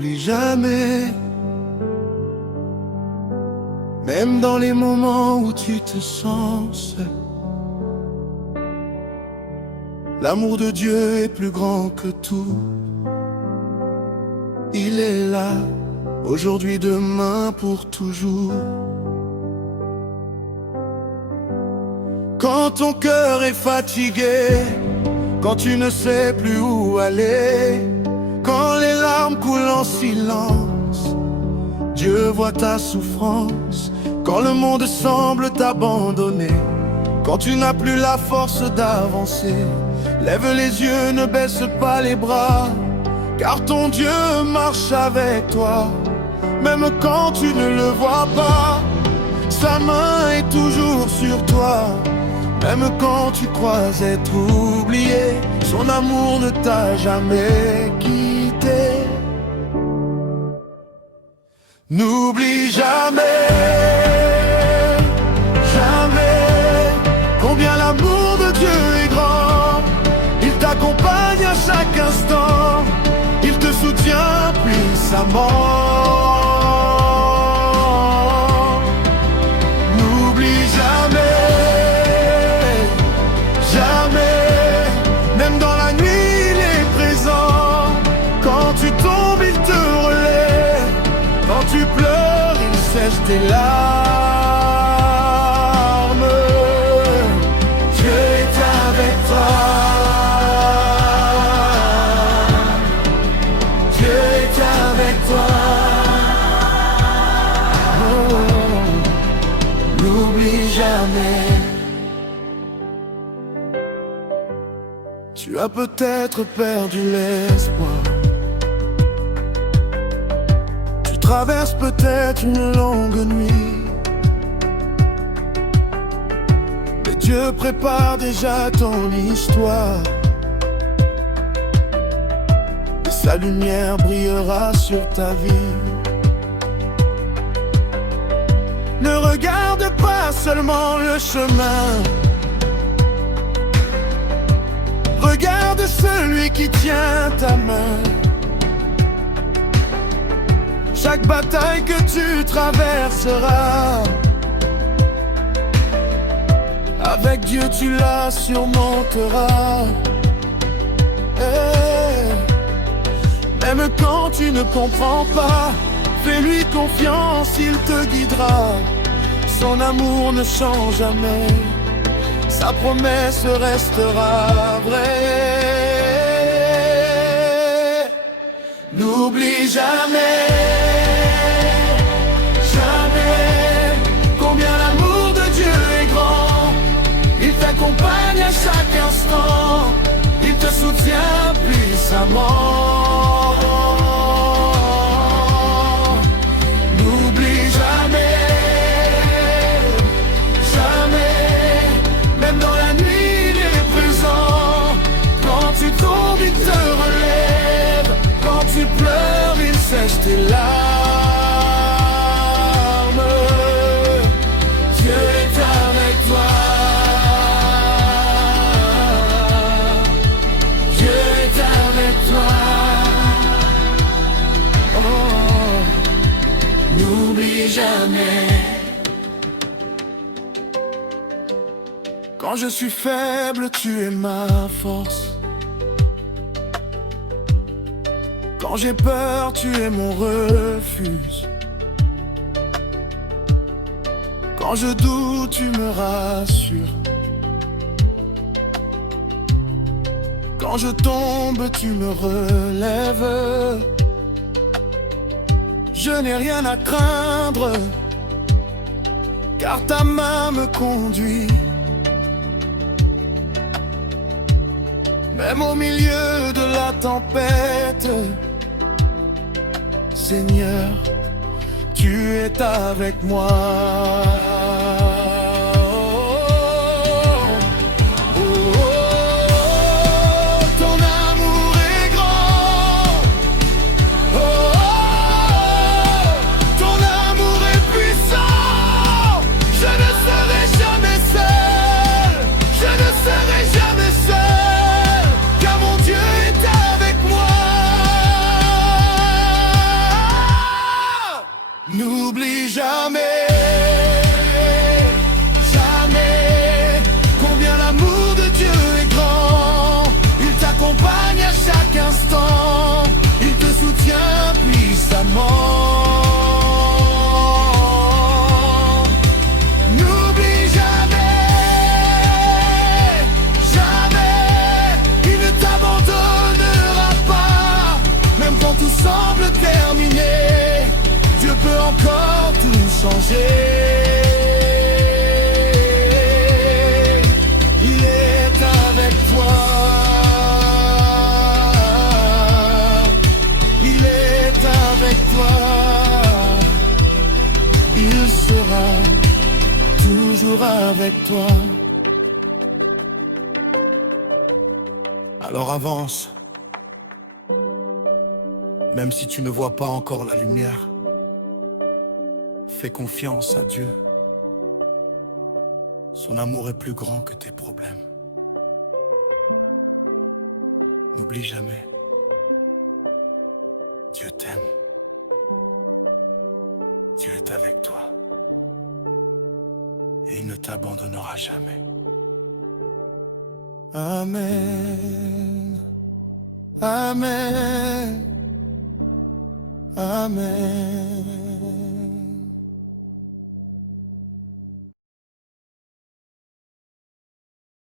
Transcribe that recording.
n'oublie jamais. Même dans les moments où tu te sens seul, l'amour de Dieu est plus grand que tout. Il est là, aujourd'hui, demain, pour toujours. Quand ton cœur est fatigué, quand tu ne sais plus où aller, quand les larmes coulent en silence, Dieu voit ta souffrance. Quand le monde semble t'abandonner, quand tu n'as plus la force d'avancer, lève les yeux, ne baisse pas les bras, car ton Dieu marche avec toi. Même quand tu ne le vois pas, sa main est toujours sur toi. Même quand tu crois être oublié, son amour ne t'a jamais quitté. N'oublie jamais, jamais, combien l'amour de Dieu est grand. Il t'accompagne à chaque instant, il te soutient puissamment. N'oublie jamais, jamais, même dans la nuit il est présent. Quand tu tombes il te relève, quand tu pleures il sèche tes larmes. Dieu est avec toi, Dieu est avec toi. Oh, n'oublie jamais. Tu as peut-être perdu l'espoir, tu traverses peut-être une longue nuit, mais Dieu prépare déjà ton histoire, et sa lumière brillera sur ta vie. Ne regarde pas seulement le chemin, regarde celui qui tient ta main. Chaque bataille que tu traverseras, avec Dieu tu la surmonteras. Même quand tu ne comprends pas, fais-lui confiance, il te guidera. Son amour ne change jamais, sa promesse restera vraie. N'oublie jamais, jamais, combien l'amour de Dieu est grand. Il t'accompagne à chaque instant, il te soutient puissamment. N'oublie jamais, jamais, même dans la nuit il est présent. Quand tu tombes il te relève, quand tu pleures il sèche tes larmes. Dieu est avec toi, Dieu est avec toi. Oh, n'oublie jamais. Quand je suis faible, tu es ma force. Quand j'ai peur, tu es mon refuge. Quand je doute, tu me rassures. Quand je tombe, tu me relèves. Je n'ai rien à craindre, car ta main me conduit. Même au milieu de la tempête, Seigneur, tu es avec moi. Ton amour est grand. Ton amour est puissant. Je ne serai jamais seul. Je ne serai jamais seul, car mon Dieu est avec moi. toujours avec toi. Alors avance, même si tu ne vois pas encore la lumière. Fais confiance à Dieu. Son amour est plus grand que tes problèmes. N'oublie jamais, Dieu t'aime. Dieu est avec toi. Et il ne t'abandonnera jamais. Amen. Amen. Amen.